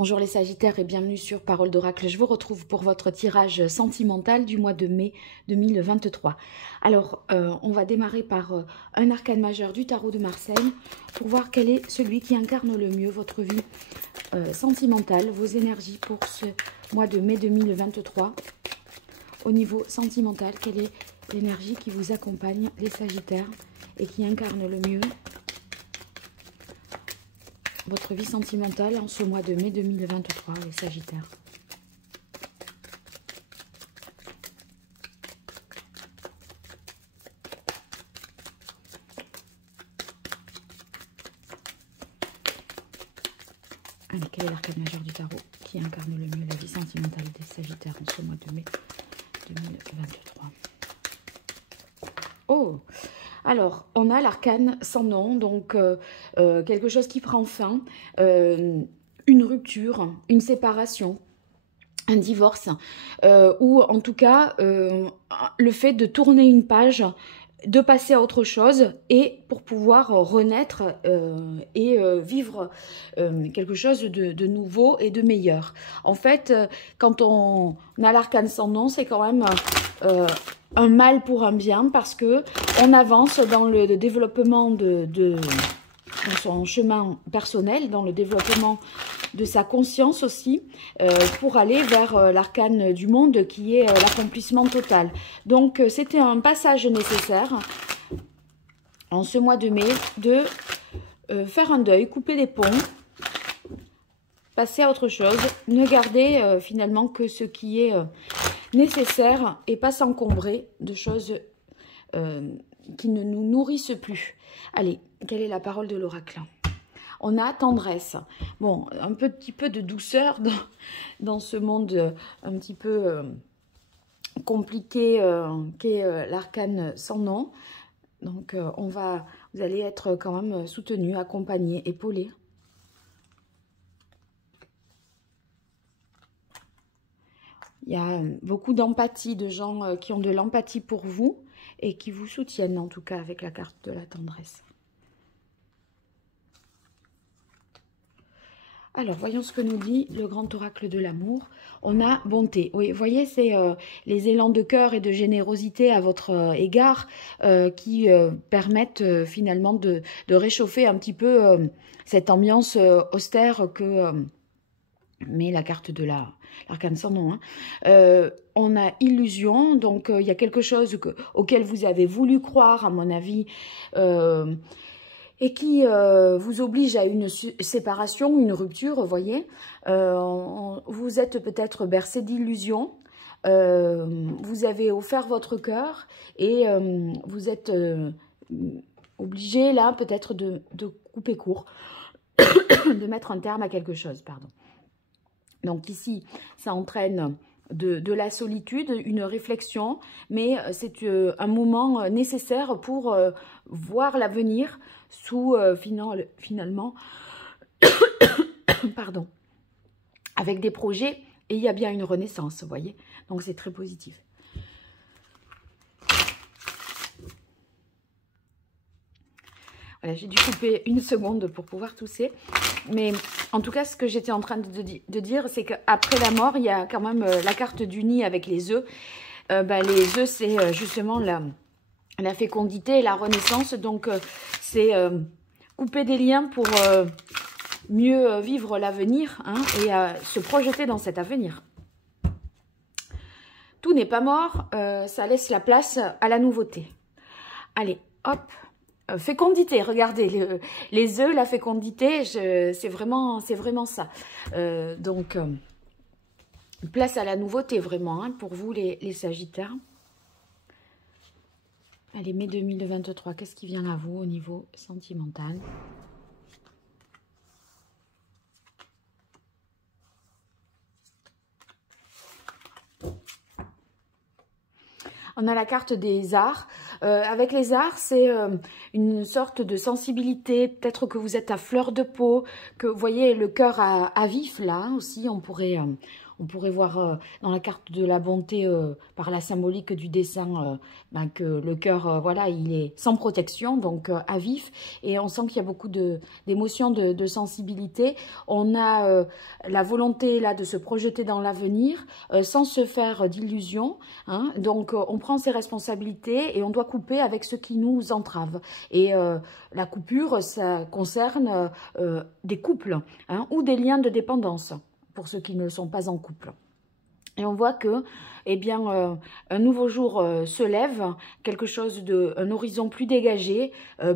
Bonjour les Sagittaires et bienvenue sur Parole d'Oracle. Je vous retrouve pour votre tirage sentimental du mois de mai 2023. Alors, on va démarrer par un arcane majeur du tarot de Marseille pour voir quel est celui qui incarne le mieux votre vie sentimentale, vos énergies pour ce mois de mai 2023. Au niveau sentimental, quelle est l'énergie qui vous accompagne, les Sagittaires, et qui incarne le mieux votre vie sentimentale en ce mois de mai 2023, les Sagittaires. Allez, quel est l'arcane majeur du tarot qui incarne le mieux la vie sentimentale des Sagittaires en ce mois de mai 2023? Oh! Alors, on a l'arcane sans nom, donc quelque chose qui prend fin, une rupture, une séparation, un divorce, ou en tout cas, le fait de tourner une page, de passer à autre chose, et pour pouvoir renaître et vivre quelque chose de nouveau et de meilleur. En fait, quand on a l'arcane sans nom, c'est quand même un mal pour un bien, parce que on avance dans le développement dans son chemin personnel, dans le développement de sa conscience aussi, pour aller vers l'arcane du monde qui est l'accomplissement total. Donc c'était un passage nécessaire en ce mois de mai de faire un deuil, couper les ponts, passer à autre chose, ne garder finalement que ce qui est nécessaire et pas s'encombrer de choses qui ne nous nourrissent plus. Allez, quelle est la parole de l'oracle? On a tendresse. Bon, un petit peu de douceur dans ce monde un petit peu compliqué qu'est l'arcane sans nom. Donc, vous allez être quand même soutenu, accompagné, épaulé. Il y a beaucoup d'empathie, de gens qui ont de l'empathie pour vous et qui vous soutiennent, en tout cas, avec la carte de la tendresse. Alors, voyons ce que nous dit le grand oracle de l'amour. On a bonté. Oui, vous voyez, c'est les élans de cœur et de générosité à votre égard qui permettent finalement de réchauffer un petit peu cette ambiance austère que met la carte de l'arcane sans nom. On a illusion, donc il y a quelque chose auquel vous avez voulu croire, à mon avis, et qui vous oblige à une séparation, une rupture, vous voyez. Vous êtes peut-être bercé d'illusions, vous avez offert votre cœur et vous êtes obligé là peut-être de couper court, de mettre un terme à quelque chose, pardon. Donc ici, ça entraîne de la solitude, une réflexion, mais c'est un moment nécessaire pour voir l'avenir sous finalement, pardon, avec des projets, et il y a bien une renaissance, vous voyez, donc c'est très positif. Voilà, j'ai dû couper une seconde pour pouvoir tousser. Mais en tout cas, ce que j'étais en train de dire, c'est qu'après la mort, il y a quand même la carte du nid avec les œufs. Les œufs, c'est justement la fécondité et la renaissance. Donc, c'est couper des liens pour mieux vivre l'avenir, hein, et se projeter dans cet avenir. Tout n'est pas mort, ça laisse la place à la nouveauté. Allez, hop. Fécondité, regardez, les œufs, la fécondité, c'est vraiment ça. Donc, place à la nouveauté, vraiment, hein, pour vous, les Sagittaires. Allez, mai 2023, qu'est-ce qui vient à vous au niveau sentimental? On a la carte des arts. Avec les arts, c'est une sorte de sensibilité. Peut-être que vous êtes à fleur de peau, que vous voyez le cœur à vif là aussi. On pourrait On pourrait voir dans la carte de la bonté, par la symbolique du dessin, ben, que le cœur, voilà, il est sans protection, donc à vif. Et on sent qu'il y a beaucoup d'émotions, de sensibilité. On a la volonté là de se projeter dans l'avenir sans se faire d'illusions. Hein. Donc on prend ses responsabilités et on doit couper avec ce qui nous entrave. Et la coupure, ça concerne des couples, hein, ou des liens de dépendance pour ceux qui ne sont pas en couple. Et on voit que, eh bien, un nouveau jour se lève, un horizon plus dégagé,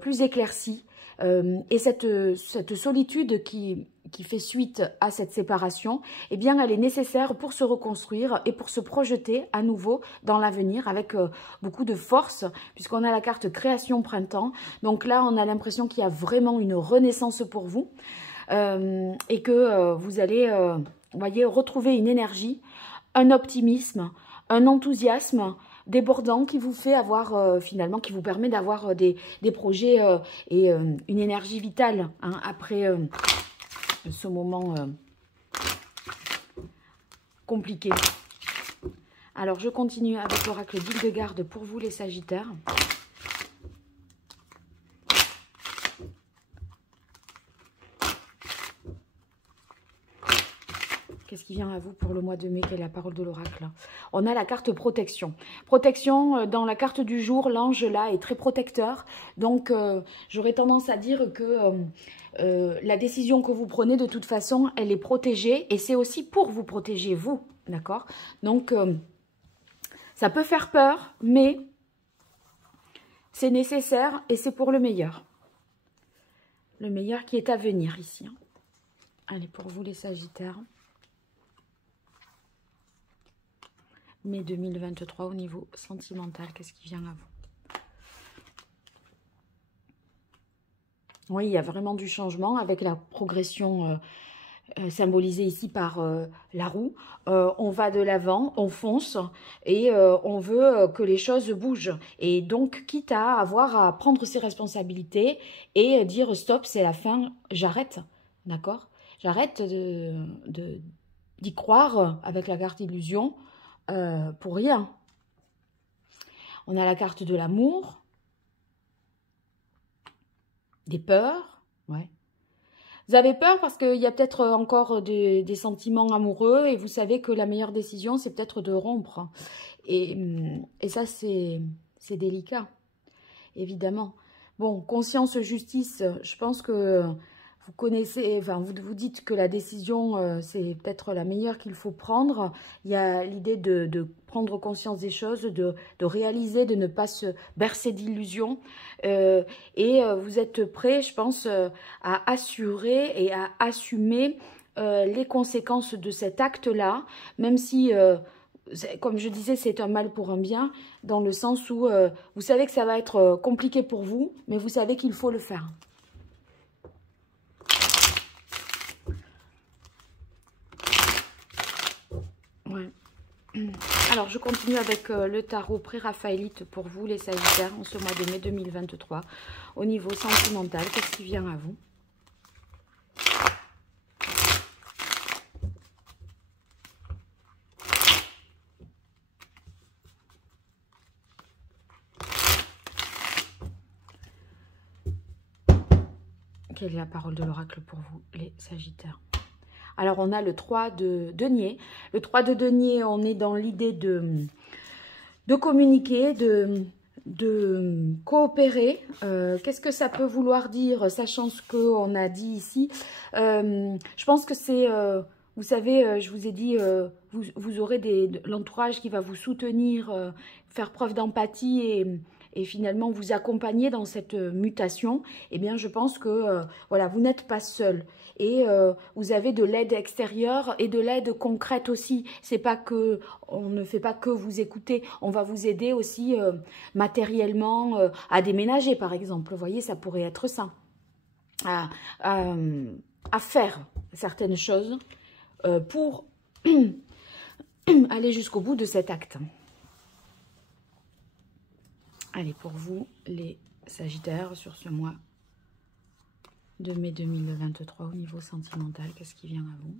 plus éclairci. Et cette solitude qui fait suite à cette séparation, eh bien, elle est nécessaire pour se reconstruire et pour se projeter à nouveau dans l'avenir avec beaucoup de force, puisqu'on a la carte création printemps. Donc là, on a l'impression qu'il y a vraiment une renaissance pour vous et que vous allez, vous voyez, retrouver une énergie, un optimisme, un enthousiasme débordant qui vous fait avoir, finalement, qui vous permet d'avoir des projets et une énergie vitale hein, après ce moment compliqué. Alors, je continue avec l'oracle d'Hildegarde pour vous, les Sagittaires. Qu'est-ce qui vient à vous pour le mois de mai? Quelle est la parole de l'oracle? On a la carte protection. Protection, dans la carte du jour, l'ange là est très protecteur. Donc, j'aurais tendance à dire que la décision que vous prenez, de toute façon, elle est protégée. Et c'est aussi pour vous protéger, vous. D'accord? Donc, ça peut faire peur, mais c'est nécessaire et c'est pour le meilleur. Le meilleur qui est à venir ici. Hein. Allez, pour vous les Sagittaires. Mai 2023 au niveau sentimental, qu'est-ce qui vient à vous? Oui, il y a vraiment du changement avec la progression symbolisée ici par la roue. On va de l'avant, on fonce et on veut que les choses bougent. Et donc, quitte à avoir à prendre ses responsabilités et dire stop, c'est la fin, j'arrête, d'accord? J'arrête d'y croire avec la carte illusion. Pour rien. On a la carte de l'amour, des peurs, ouais. Vous avez peur parce qu'il y a peut-être encore des sentiments amoureux et vous savez que la meilleure décision, c'est peut-être de rompre. Et ça, c'est délicat, évidemment. Bon, conscience, justice, je pense que vous connaissez, enfin, vous dites que la décision, c'est peut-être la meilleure qu'il faut prendre. Il y a l'idée de prendre conscience des choses, de réaliser, de ne pas se bercer d'illusions. Et vous êtes prêt, je pense, à assurer et à assumer les conséquences de cet acte-là, même si... comme je disais, c'est un mal pour un bien, dans le sens où vous savez que ça va être compliqué pour vous, mais vous savez qu'il faut le faire. Ouais. Alors, je continue avec le tarot pré-raphaélite pour vous, les Sagittaires, en ce mois de mai 2023. Au niveau sentimental, qu'est-ce qui vient à vous? Quelle est la parole de l'oracle pour vous, les Sagittaires? Alors, on a le 3 de denier. Le 3 de denier, on est dans l'idée de communiquer, de coopérer. Qu'est-ce que ça peut vouloir dire, sachant ce qu'on a dit ici? Je pense que c'est... vous savez, je vous ai dit, vous aurez l'entourage qui va vous soutenir, faire preuve d'empathie et finalement vous accompagner dans cette mutation. Eh bien, je pense que voilà, vous n'êtes pas seul. Et vous avez de l'aide extérieure et de l'aide concrète aussi. C'est pas que on ne fait pas que vous écouter, on va vous aider aussi matériellement à déménager, par exemple. Vous voyez, ça pourrait être ça. À faire certaines choses pour aller jusqu'au bout de cet acte. Allez, pour vous, les Sagittaires, sur ce mois de mai 2023 au niveau sentimental, qu'est-ce qui vient à vous?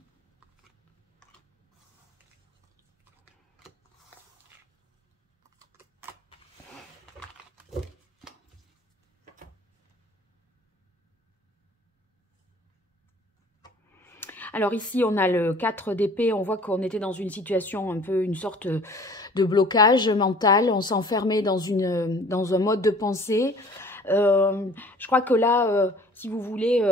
Alors ici, on a le 4 d'épée. On voit qu'on était dans une situation un peu, une sorte de blocage mental. On s'enfermait dans un mode de pensée. Je crois que là, si vous voulez,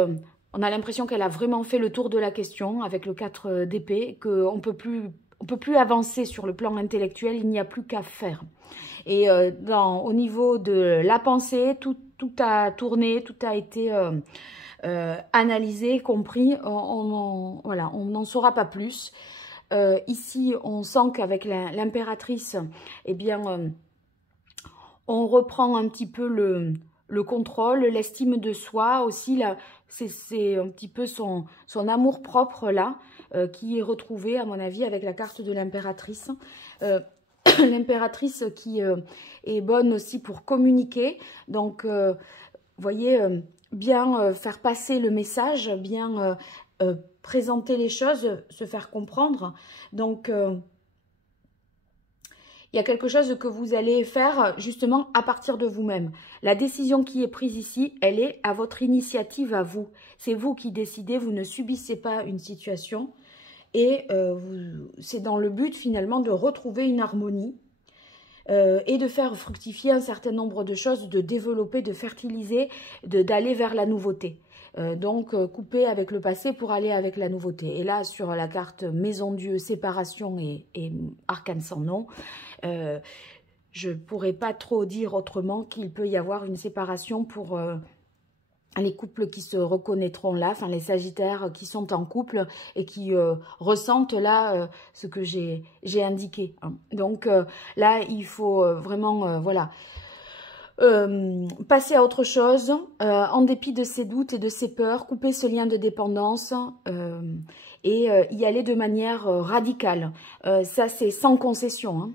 on a l'impression qu'elle a vraiment fait le tour de la question avec le 4 d'épée, qu'on peut plus avancer sur le plan intellectuel, il n'y a plus qu'à faire. Et au niveau de la pensée, tout a tourné, tout a été analysé, compris. Voilà, on n'en saura pas plus. Ici, on sent qu'avec l'impératrice, eh bien, on reprend un petit peu le contrôle, l'estime de soi aussi. C'est un petit peu son amour-propre là, qui est retrouvé, à mon avis, avec la carte de l'impératrice. L'impératrice qui est bonne aussi pour communiquer. Donc, vous voyez, bien faire passer le message, bien présenter les choses, se faire comprendre. Donc, il y a quelque chose que vous allez faire justement à partir de vous-même. La décision qui est prise ici, elle est à votre initiative à vous. C'est vous qui décidez, vous ne subissez pas une situation. Et c'est dans le but finalement de retrouver une harmonie et de faire fructifier un certain nombre de choses, de développer, de fertiliser, d'aller vers la nouveauté. Donc, couper avec le passé pour aller avec la nouveauté. Et là, sur la carte Maison Dieu, séparation et arcane sans nom, je ne pourrais pas trop dire autrement qu'il peut y avoir une séparation pour les couples qui se reconnaîtront là, enfin les sagittaires qui sont en couple et qui ressentent là ce que j'ai indiqué. Hein. Donc là, il faut vraiment, voilà, passer à autre chose, en dépit de ses doutes et de ses peurs, couper ce lien de dépendance et y aller de manière radicale. Ça, c'est sans concession, hein.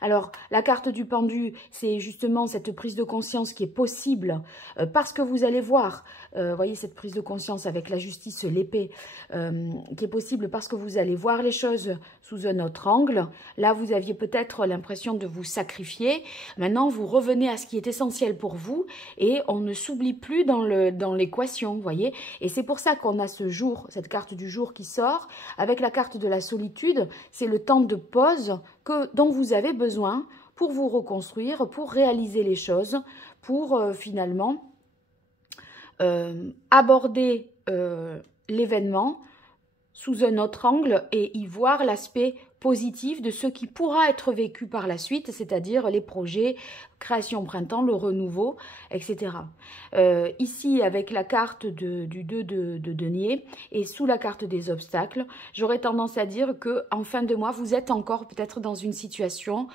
Alors, la carte du pendu, c'est justement cette prise de conscience qui est possible parce que vous allez voir, voyez cette prise de conscience avec la justice, l'épée, qui est possible parce que vous allez voir les choses sous un autre angle. Là, vous aviez peut-être l'impression de vous sacrifier. Maintenant, vous revenez à ce qui est essentiel pour vous et on ne s'oublie plus dans l'équation, vous voyez. Et c'est pour ça qu'on a ce jour, cette carte du jour qui sort. Avec la carte de la solitude, c'est le temps de pause dont vous avez besoin pour vous reconstruire, pour réaliser les choses, pour finalement aborder l'événement sous un autre angle et y voir l'aspect positif de ce qui pourra être vécu par la suite, c'est-à-dire les projets, création printemps, le renouveau, etc. Ici, avec la carte du 2 de denier et sous la carte des obstacles, j'aurais tendance à dire que en fin de mois, vous êtes encore peut-être dans une situation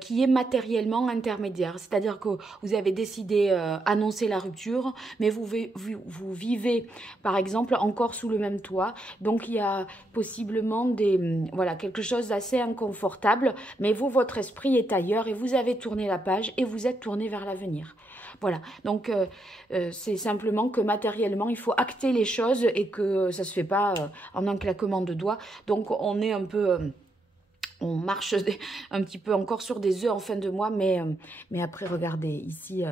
qui est matériellement intermédiaire. C'est-à-dire que vous avez décidé annoncer la rupture, mais vous vivez, par exemple, encore sous le même toit. Donc, il y a possiblement voilà, quelque chose d'assez inconfortable, mais vous, votre esprit est ailleurs et vous avez tourné la page et vous êtes tourné vers l'avenir. Voilà, donc c'est simplement que matériellement, il faut acter les choses et que ça ne se fait pas en un claquement de doigts. Donc, on est un peu... on marche un petit peu encore sur des œufs en fin de mois, mais après, regardez, ici,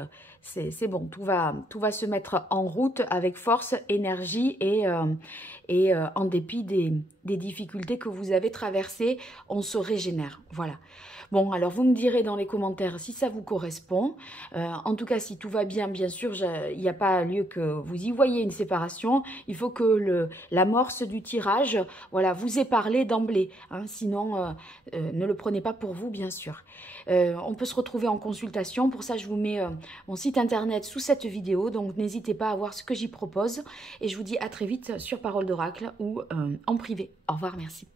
c'est bon, tout va se mettre en route avec force, énergie et en dépit des difficultés que vous avez traversées, on se régénère. Voilà. Bon, alors vous me direz dans les commentaires si ça vous correspond. En tout cas, si tout va bien, bien sûr, il n'y a pas lieu que vous y voyez une séparation. Il faut que l'amorce du tirage, voilà, vous ait parlé d'emblée. Hein, sinon, ne le prenez pas pour vous, bien sûr. On peut se retrouver en consultation. Pour ça, je vous mets mon site internet sous cette vidéo. Donc, n'hésitez pas à voir ce que j'y propose. Et je vous dis à très vite sur Parole d'Oracle ou en privé. Au revoir, merci.